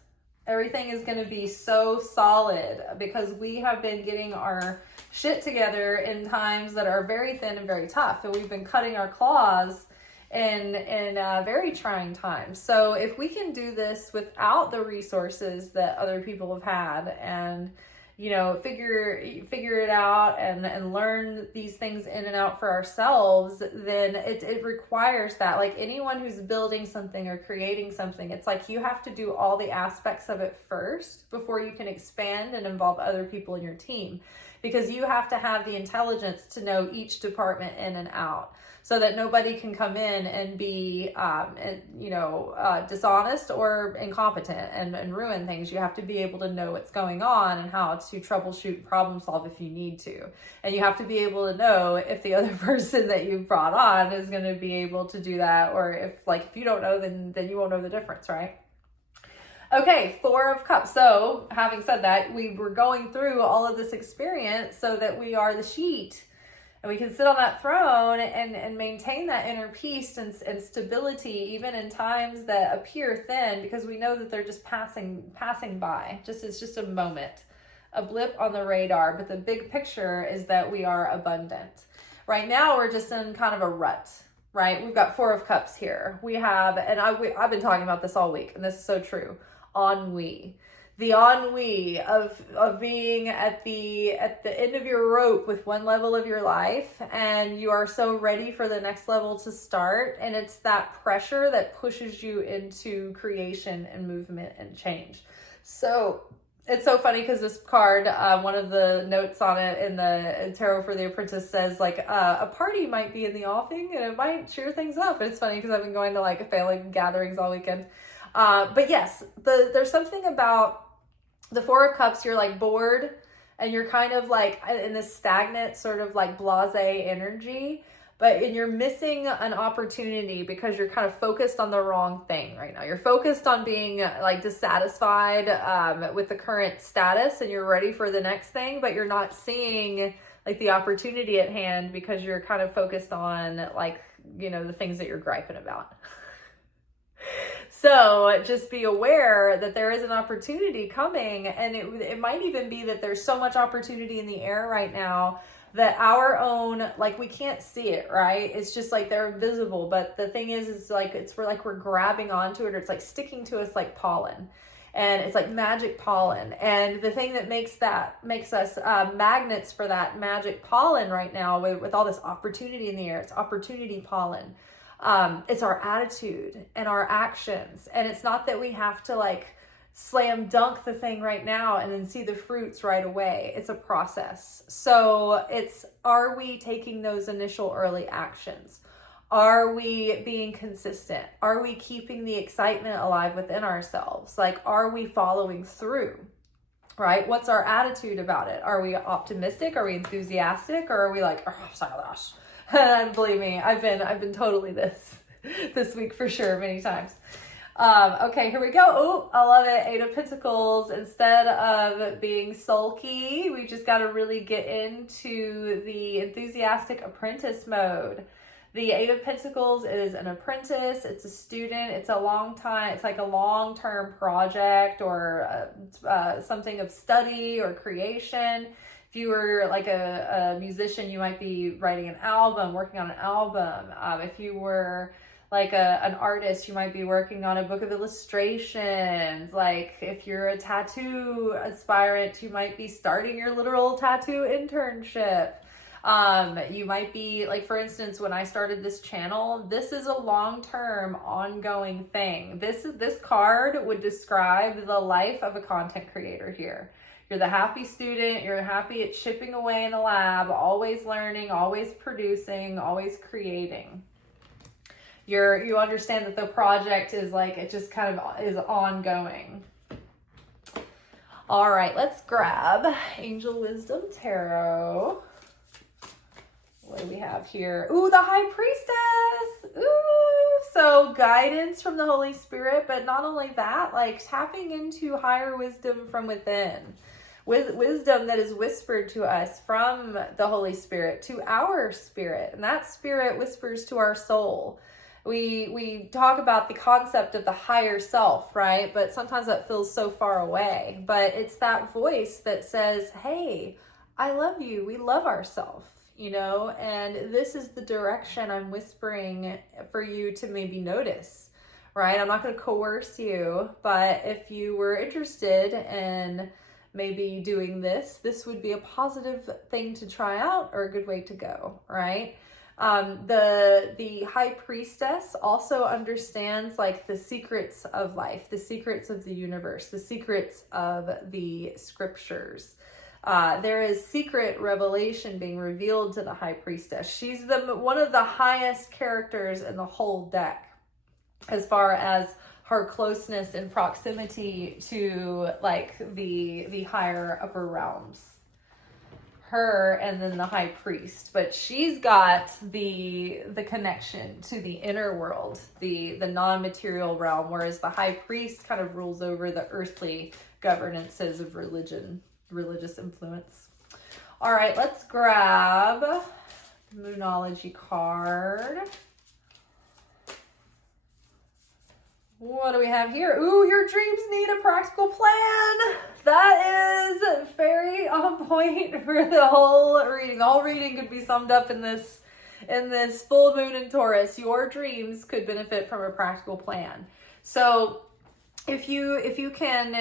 Everything is going to be so solid because we have been getting our shit together in times that are very thin and very tough. And we've been cutting our claws in very trying times. So if we can do this without the resources that other people have had, and you know, figure it out and learn these things in and out for ourselves, then it requires that. Like anyone who's building something or creating something, it's like you have to do all the aspects of it first before you can expand and involve other people in your team, because you have to have the intelligence to know each department in and out, so that nobody can come in and be, dishonest or incompetent and ruin things. You have to be able to know what's going on and how to troubleshoot, problem solve if you need to. And you have to be able to know if the other person that you've brought on is going to be able to do that, or if you don't know, then you won't know the difference, right? Okay, Four of Cups. So having said that, we were going through all of this experience so that we are the sheet. And we can sit on that throne and maintain that inner peace and stability, even in times that appear thin, because we know that they're just passing by. It's just a moment, a blip on the radar. But the big picture is that we are abundant. Right now, we're just in kind of a rut, right? We've got Four of Cups here. We have, and I've been talking about this all week, and this is so true, ennui. The ennui of being at the end of your rope with one level of your life, and you are so ready for the next level to start, and it's that pressure that pushes you into creation and movement and change. So it's so funny because this card, one of the notes on it in the Tarot for the Apprentice says like a party might be in the offing and it might cheer things up. And it's funny because I've been going to like family gatherings all weekend. But yes, there's something about the Four of Cups. You're like bored and you're kind of like in this stagnant sort of like blasé energy, and you're missing an opportunity because you're kind of focused on the wrong thing right now. You're focused on being like dissatisfied with the current status, and you're ready for the next thing, but you're not seeing like the opportunity at hand because you're kind of focused on like, you know, the things that you're griping about. So just be aware that there is an opportunity coming, and it might even be that there's so much opportunity in the air right now that our own, like, we can't see it, right? It's just like they're invisible. But the thing is like, we're grabbing onto it, or it's like sticking to us like pollen, and it's like magic pollen. And the thing that makes us magnets for that magic pollen right now with all this opportunity in the air, it's opportunity pollen. It's our attitude and our actions. And it's not that we have to like slam dunk the thing right now and then see the fruits right away. It's a process. So are we taking those initial early actions? Are we being consistent? Are we keeping the excitement alive within ourselves? Like, are we following through? Right? What's our attitude about it? Are we optimistic? Are we enthusiastic? Or are we like, oh, gosh. And believe me, I've been totally this week for sure, many times. Okay, here we go. Oh, I love it. Eight of Pentacles. Instead of being sulky, we just got to really get into the enthusiastic apprentice mode. The Eight of Pentacles is an apprentice. It's a student. It's like a long-term project, or something of study or creation. If you were like a musician, you might be writing an album, working on an album. If you were like an artist, you might be working on a book of illustrations. Like if you're a tattoo aspirant, you might be starting your literal tattoo internship. You might be like, for instance, when I started this channel, this is a long-term ongoing thing. This card would describe the life of a content creator here. You're the happy student. You're happy at chipping away in the lab, always learning, always producing, always creating. You understand that the project is like, it just kind of is ongoing. All right, let's grab Angel Wisdom Tarot. What do we have here? Ooh, the High Priestess. Ooh, so guidance from the Holy Spirit, but not only that, like tapping into higher wisdom from within. with wisdom that is whispered to us from the Holy Spirit to our spirit. And that spirit whispers to our soul. We talk about the concept of the higher self, right? But sometimes that feels so far away. But it's that voice that says, hey, I love you. We love ourselves, you know, and this is the direction I'm whispering for you to maybe notice, right? I'm not going to coerce you, but if you were interested in maybe doing this would be a positive thing to try out or a good way to go, right? The high priestess also understands like the secrets of life, the secrets of the universe, the secrets of the scriptures. There is secret revelation being revealed to the high priestess. She's one of the highest characters in the whole deck as far as her closeness and proximity to like the higher upper realms. Her and then the high priest, but she's got the connection to the inner world, the non-material realm, whereas the high priest kind of rules over the earthly governances of religious influence. All right, let's grab the Moonology card. What do we have here? Ooh, your dreams need a practical plan. That is very on point for the whole reading. The whole reading could be summed up in this full moon in Taurus. Your dreams could benefit from a practical plan. So if you can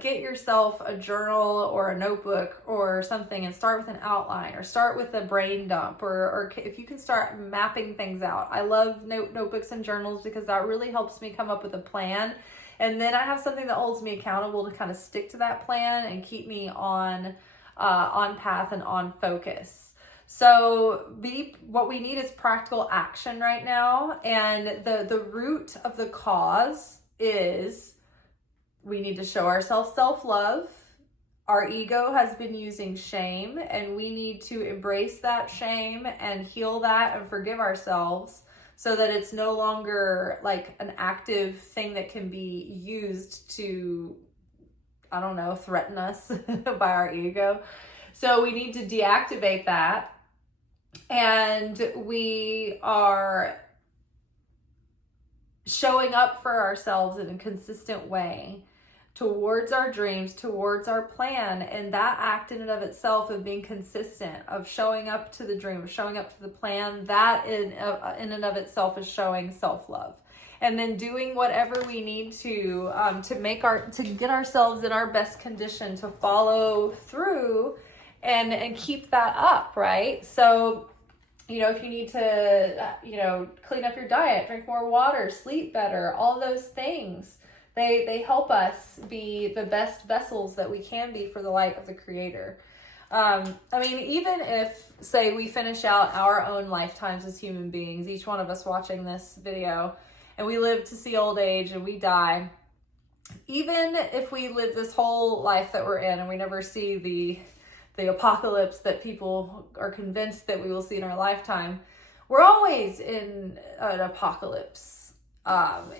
get yourself a journal or a notebook or something and start with an outline or start with a brain dump or if you can start mapping things out. I love notebooks and journals because that really helps me come up with a plan. And then I have something that holds me accountable to kind of stick to that plan and keep me on path and on focus. So what we need is practical action right now. And the root of the cause is we need to show ourselves self-love. Our ego has been using shame, and we need to embrace that shame and heal that and forgive ourselves so that it's no longer like an active thing that can be used to, I don't know, threaten us by our ego. So we need to deactivate that. And we are showing up for ourselves in a consistent way towards our dreams, towards our plan. And that act in and of itself of being consistent, of showing up to the dream, showing up to the plan, that in and of itself is showing self-love. And then doing whatever we need to get ourselves in our best condition to follow through and keep that up, right? So, you know, if you need to, clean up your diet, drink more water, sleep better, all those things, they help us be the best vessels that we can be for the light of the Creator. Even if, say, we finish out our own lifetimes as human beings, each one of us watching this video, and we live to see old age and we die, even if we live this whole life that we're in and we never see the apocalypse that people are convinced that we will see in our lifetime, we're always in an apocalypse,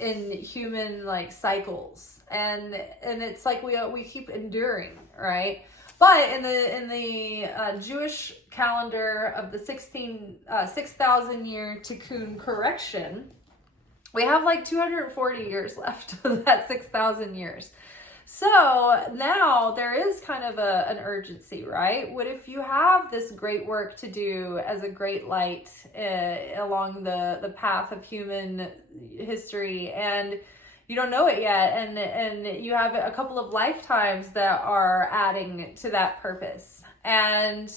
in human like cycles, and it's like we keep enduring, right? But in the Jewish calendar of the 6,000 year Tikkun correction, we have like 240 years left of that 6,000 years. So now there is kind of an urgency, right? What if you have this great work to do as a great light along the path of human history, and you don't know it yet, and you have a couple of lifetimes that are adding to that purpose, and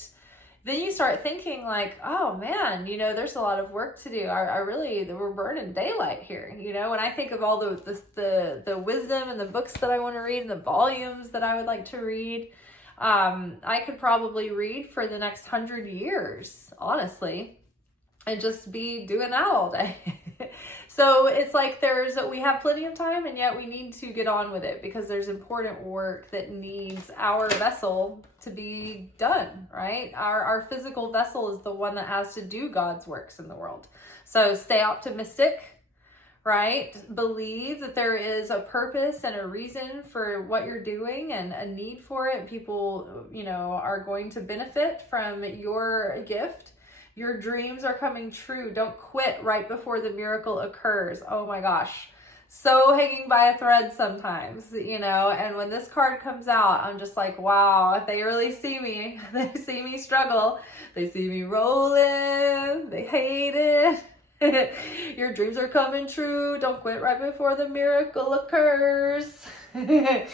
then you start thinking like, oh man, there's a lot of work to do. We're burning daylight here. When I think of all the wisdom and the books that I want to read and the volumes that I would like to read, I could probably read for the next 100 years, honestly, and just be doing that all day. So it's like we have plenty of time, and yet we need to get on with it because there's important work that needs our vessel to be done, right? Our physical vessel is the one that has to do God's works in the world. So stay optimistic, right? Believe that there is a purpose and a reason for what you're doing and a need for it. People, are going to benefit from your gift. Your dreams are coming true. Don't quit right before the miracle occurs. Oh my gosh. So hanging by a thread sometimes, and when this card comes out, I'm just like, wow, they really see me. They see me struggle. They see me rolling. They hate it. Your dreams are coming true. Don't quit right before the miracle occurs. Dream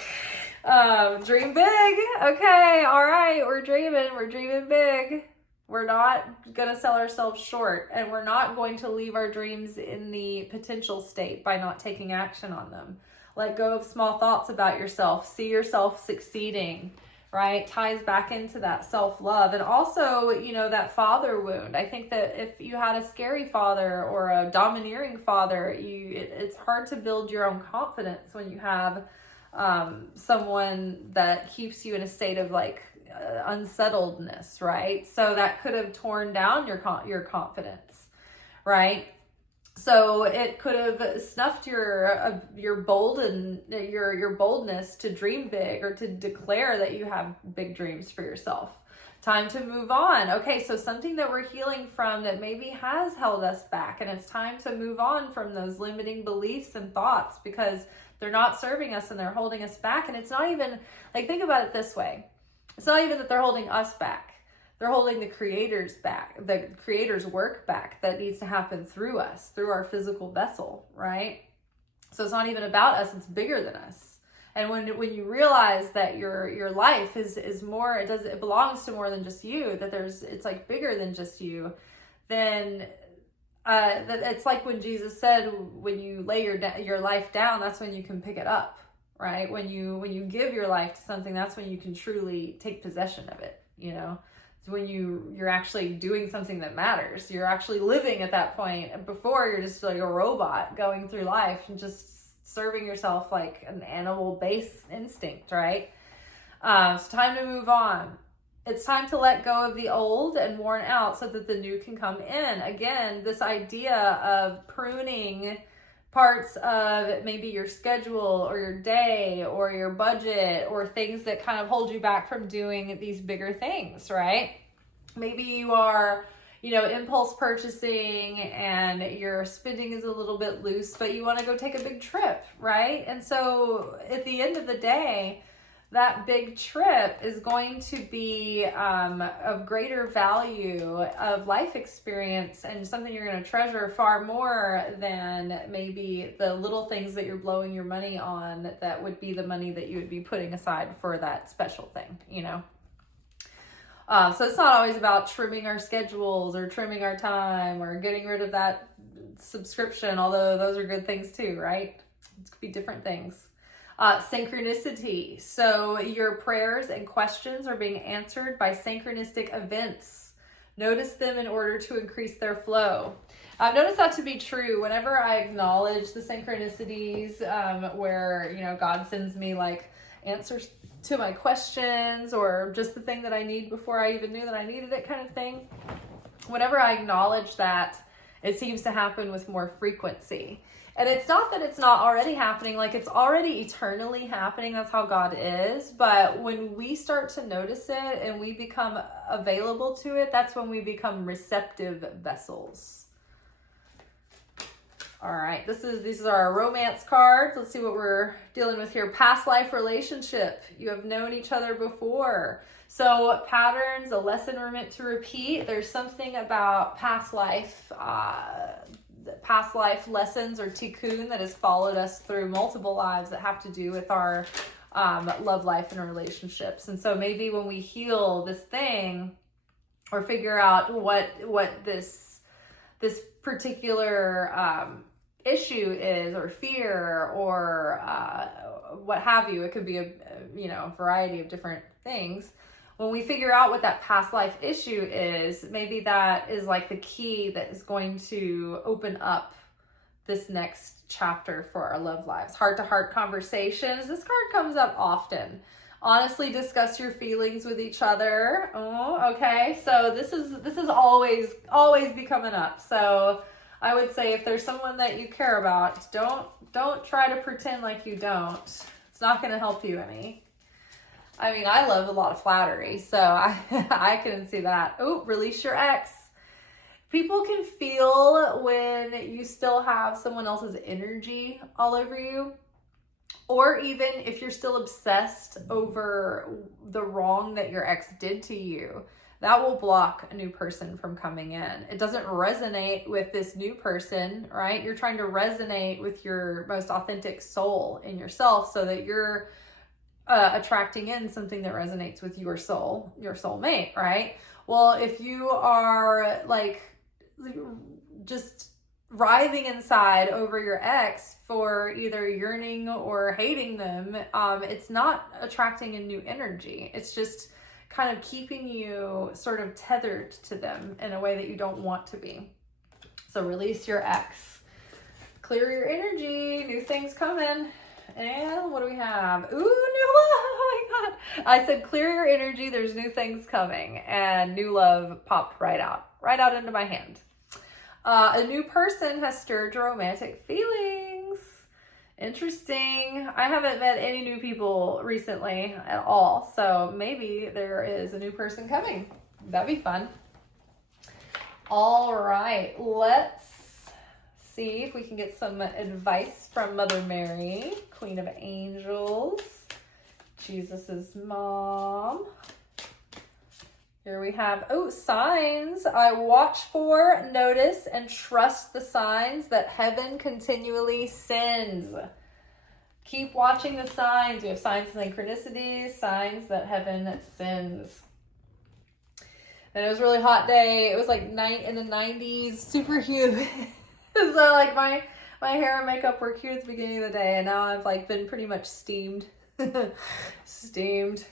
big. Okay. All right. We're dreaming big. We're not going to sell ourselves short, and we're not going to leave our dreams in the potential state by not taking action on them. Let go of small thoughts about yourself. See yourself succeeding, right? Ties back into that self-love. And also, that father wound. I think that if you had a scary father or a domineering father, it's hard to build your own confidence when you have someone that keeps you in a state of unsettledness, right? So that could have torn down your confidence, right? So it could have snuffed your boldness to dream big or to declare that you have big dreams for yourself. Time to move on. Okay, so something that we're healing from that maybe has held us back, and it's time to move on from those limiting beliefs and thoughts because they're not serving us and they're holding us back. And it's not even think about it this way. It's not even that they're holding us back. They're holding the creator's work back that needs to happen through us, through our physical vessel, right? So it's not even about us, it's bigger than us. And when you realize that your life is more, it belongs to more than just you, that it's bigger than just you, then it's like when Jesus said, when you lay your life down, that's when you can pick it up. Right? When you give your life to something, that's when you can truly take possession of it, It's when you're actually doing something that matters. You're actually living at that point. Before, you're just like a robot going through life and just serving yourself like an animal base instinct, right? It's time to move on. It's time to let go of the old and worn out so that the new can come in. Again, this idea of pruning parts of maybe your schedule or your day or your budget or things that kind of hold you back from doing these bigger things, right? Maybe you are, impulse purchasing and your spending is a little bit loose, but you want to go take a big trip, right? And so at the end of the day, that big trip is going to be of greater value of life experience and something you're going to treasure far more than maybe the little things that you're blowing your money on that would be the money that you would be putting aside for that special thing, So it's not always about trimming our schedules or trimming our time or getting rid of that subscription, although those are good things too, right? It could be different things. Synchronicity. So your prayers and questions are being answered by synchronistic events. Notice them in order to increase their flow. I've noticed that to be true whenever I acknowledge the synchronicities, where, God sends me answers to my questions or just the thing that I need before I even knew that I needed it kind of thing. Whenever I acknowledge that, it seems to happen with more frequency. And it's not that it's not already happening, it's already eternally happening. That's how God is. But when we start to notice it and we become available to it, that's when we become receptive vessels. All right, these are our romance cards. Let's see what we're dealing with here. Past life relationship. You have known each other before. So patterns, a lesson we're meant to repeat. There's something about past life lessons or tikkun that has followed us through multiple lives that have to do with our love life and relationships. And so maybe when we heal this thing or figure out what this particular issue is, or fear, or what have you, it could be a variety of different things. When we figure out what that past life issue is, maybe that is the key that is going to open up this next chapter for our love lives. Heart-to-heart conversations. This card comes up often. Honestly discuss your feelings with each other. Oh, okay. So this is always be coming up. So I would say if there's someone that you care about, don't try to pretend like you don't. It's not going to help you any. I mean, I love a lot of flattery, so I can see that. Oh, release your ex. People can feel when you still have someone else's energy all over you, or even if you're still obsessed over the wrong that your ex did to you. That will block a new person from coming in. It doesn't resonate with this new person, right? You're trying to resonate with your most authentic soul in yourself so that you're attracting in something that resonates with your soul, your soulmate, right? Well, if you are like just writhing inside over your ex for either yearning or hating them, it's not attracting a new energy. It's just kind of keeping you sort of tethered to them in a way that you don't want to be. So release your ex. Clear your energy. New things coming. And what do we have? Ooh, new love. Oh my God. I said clear your energy. There's new things coming. And new love popped right out into my hand. A new person has stirred your romantic feelings. Interesting. I haven't met any new people recently at all, so maybe there is a new person coming. That'd be fun. All right, let's see if we can get some advice from Mother Mary, Queen of Angels, Jesus's mom. Here we have, signs. I watch for, notice, and trust the signs that heaven continually sends. Keep watching the signs. We have signs and synchronicities, signs that heaven sends. And it was a really hot day. It was like night in the 90s, super humid. So like my hair and makeup were cute at the beginning of the day, and now I've like been pretty much steamed. Steamed.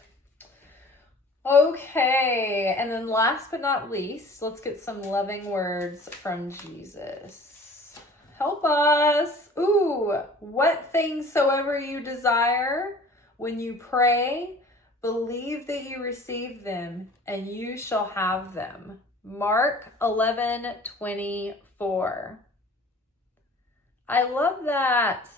Okay, and then last but not least, let's get some loving words from Jesus. Help us. What things soever you desire, when you pray, believe that you receive them, and you shall have them. Mark 11:24. I love that.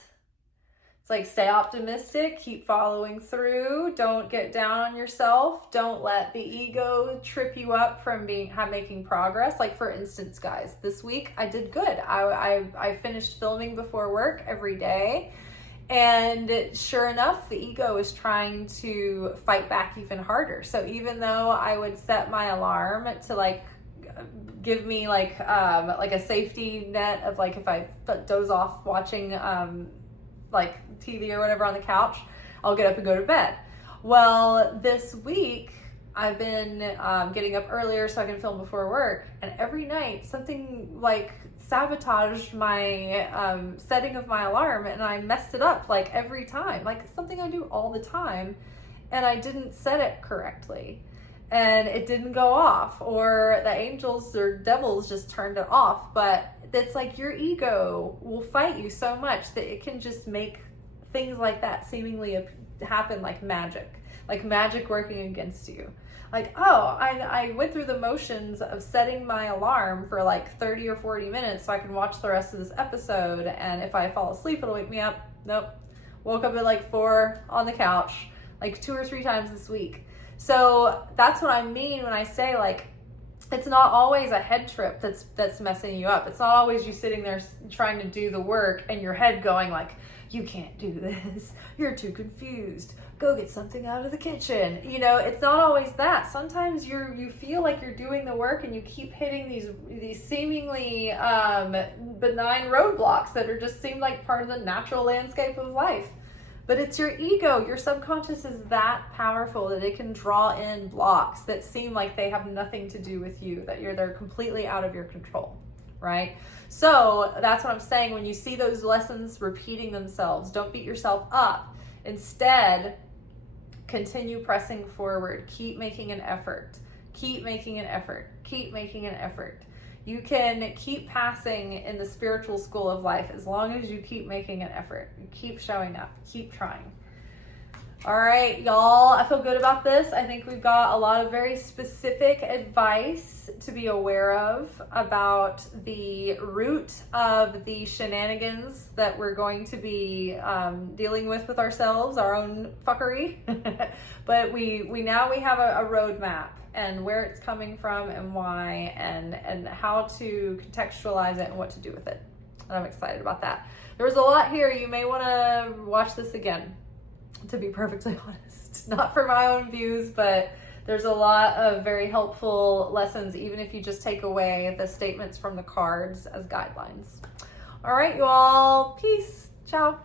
It's like, stay optimistic, keep following through, don't get down on yourself, don't let the ego trip you up from making progress. Like for instance, guys, this week I did good. I finished filming before work every day, and sure enough, the ego is trying to fight back even harder. So even though I would set my alarm to like give me like a safety net of like if I doze off watching like TV or whatever on the couch, I'll get up and go to bed. Well, this week I've been getting up earlier so I can film before work, and every night something like sabotaged my setting of my alarm, and I messed it up like every time. Like something I do all the time, and I didn't set it correctly, and it didn't go off, or the angels or devils just turned it off. But it's like your ego will fight you so much that it can just make things like that seemingly happen like magic working against you. Like, I went through the motions of setting my alarm for like 30 or 40 minutes so I can watch the rest of this episode, and if I fall asleep, it'll wake me up. Nope. Woke up at like 4 on the couch, like 2 or 3 times this week. So that's what I mean when I say like, it's not always a head trip that's messing you up. It's not always you sitting there trying to do the work and your head going like, you can't do this. You're too confused. Go get something out of the kitchen. You know, it's not always that. Sometimes you feel like you're doing the work and you keep hitting these seemingly benign roadblocks that are just seem like part of the natural landscape of life. But it's your ego. Your subconscious is that powerful that it can draw in blocks that seem like they have nothing to do with you, that they're completely out of your control, right? So that's what I'm saying. When you see those lessons repeating themselves, don't beat yourself up. Instead, continue pressing forward. Keep making an effort. Keep making an effort. Keep making an effort. You can keep passing in the spiritual school of life as long as you keep making an effort. You keep showing up. Keep trying. All right, y'all, I feel good about this. I think we've got a lot of very specific advice to be aware of about the root of the shenanigans that we're going to be dealing with ourselves, our own fuckery. But we have a roadmap and where it's coming from and why and how to contextualize it and what to do with it. And I'm excited about that. There was a lot here. You may want to watch this again, to be perfectly honest. Not for my own views, but there's a lot of very helpful lessons, even if you just take away the statements from the cards as guidelines. All right, you all. Peace. Ciao.